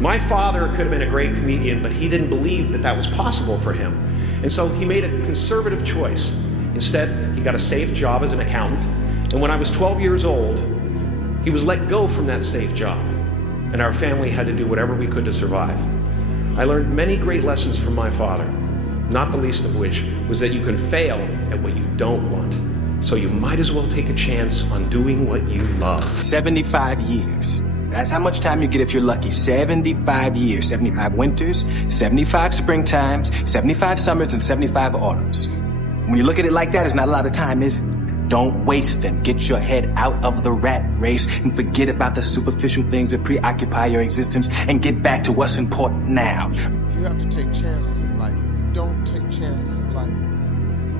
My father could have been a great comedian, but he didn't believe that that was possible for him. And so he made a conservative choice. Instead, he got a safe job as an accountant. And when I was 12 years old, he was let go from that safe job. And our family had to do whatever we could to survive. I learned many great lessons from my father, not the least of which was that you can fail at what you don't want. So you might as well take a chance on doing what you love. 75 years. That's how much time you get if you're lucky. 75 years, 75 winters, 75 springtimes, 75 summers, and 75 autumns. When you look at it like that, it's not a lot of time, is it? Don't waste them. Get your head out of the rat race and forget about the superficial things that preoccupy your existence and get back to what's important now. You have to take chances in life. If you don't take chances in life,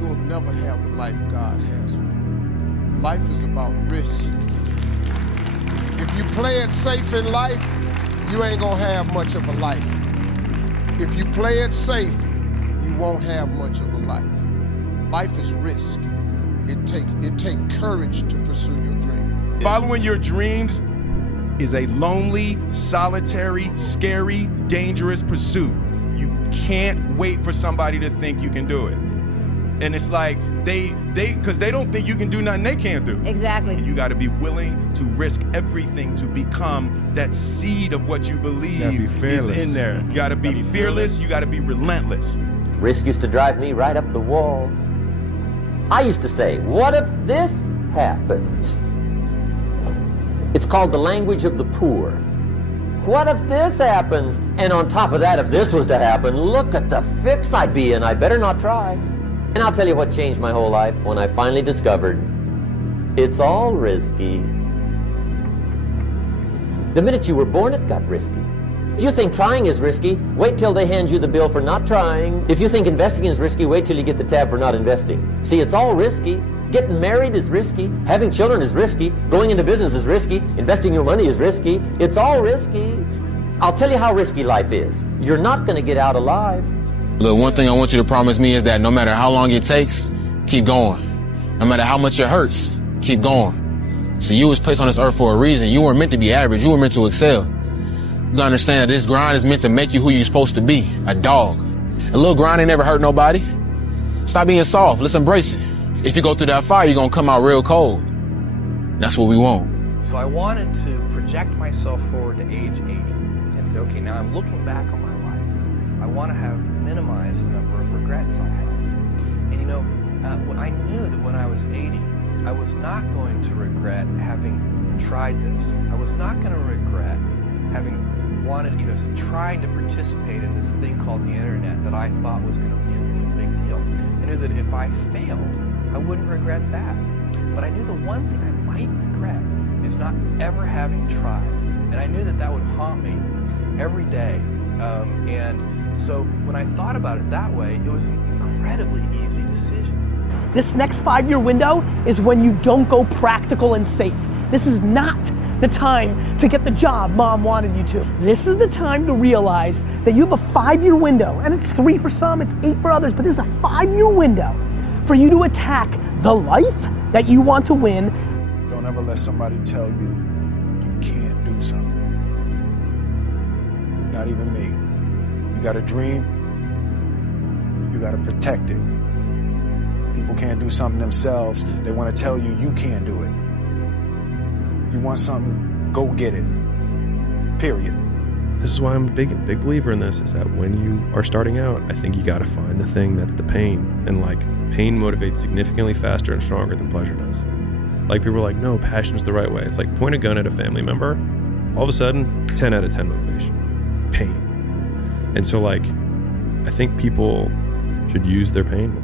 you'll never have the life God has for you. Life is about risk. If you play it safe in life, you ain't gonna have much of a life. If you play it safe, you won't have much of a life. Life is risk. It take courage to pursue your dream. Following your dreams is a lonely, solitary, scary, dangerous pursuit. You can't wait for somebody to think you can do it. And it's like, because they don't think you can do nothing they can't do. Exactly. You gotta be willing to risk everything to become that seed of what you believe is in there. You gotta be fearless, you gotta be relentless. Risk used to drive me right up the wall. I used to say, what if this happens? It's called the language of the poor. What if this happens? And on top of that, if this was to happen, look at the fix I'd be in. I better not try. And I'll tell you what changed my whole life when I finally discovered it's all risky. The minute you were born, it got risky. If you think trying is risky, wait till they hand you the bill for not trying. If you think investing is risky, wait till you get the tab for not investing. See, it's all risky. Getting married is risky. Having children is risky. Going into business is risky. Investing your money is risky. It's all risky. I'll tell you how risky life is. You're not going to get out alive. Look, one thing I want you to promise me is that no matter how long it takes, keep going. No matter how much it hurts, keep going. So you was placed on this earth for a reason. You weren't meant to be average. You were meant to excel. You gotta understand that this grind is meant to make you who you're supposed to be, a dog. A little grind ain't never hurt nobody. Stop being soft. Let's embrace it. If you go through that fire, you're gonna come out real cold. That's what we want. So I wanted to project myself forward to age 80 and say, okay, now I'm looking back on my life. I want to have minimized the number of regrets I have. And you know, I knew that when I was 80, I was not going to regret having tried this. I was not going to regret having wanted, trying to participate in this thing called the internet that I thought was going to be a really big deal. I knew that if I failed, I wouldn't regret that. But I knew the one thing I might regret is not ever having tried. And I knew that that would haunt me every day. And so when I thought about it that way, it was an incredibly easy decision. This next 5-year window is when you don't go practical and safe. This is not the time to get the job mom wanted you to. This is the time to realize that you have a 5-year window, and it's 3 for some, it's 8 for others, but this is a 5-year window for you to attack the life that you want to win. Don't ever let somebody tell you you can't do something. Not even me. You got a dream, you got to protect it. People can't do something themselves. They want to tell you you can't do it. You want something, go get it. Period. This is why I'm a big believer in this, is that when you are starting out, I think you got to find the thing that's the pain. And like, pain motivates significantly faster and stronger than pleasure does. Like, people are like, no, passion is the right way. It's like, point a gun at a family member, all of a sudden, 10 out of 10 motivation. Pain. And so like, I think people should use their pain more.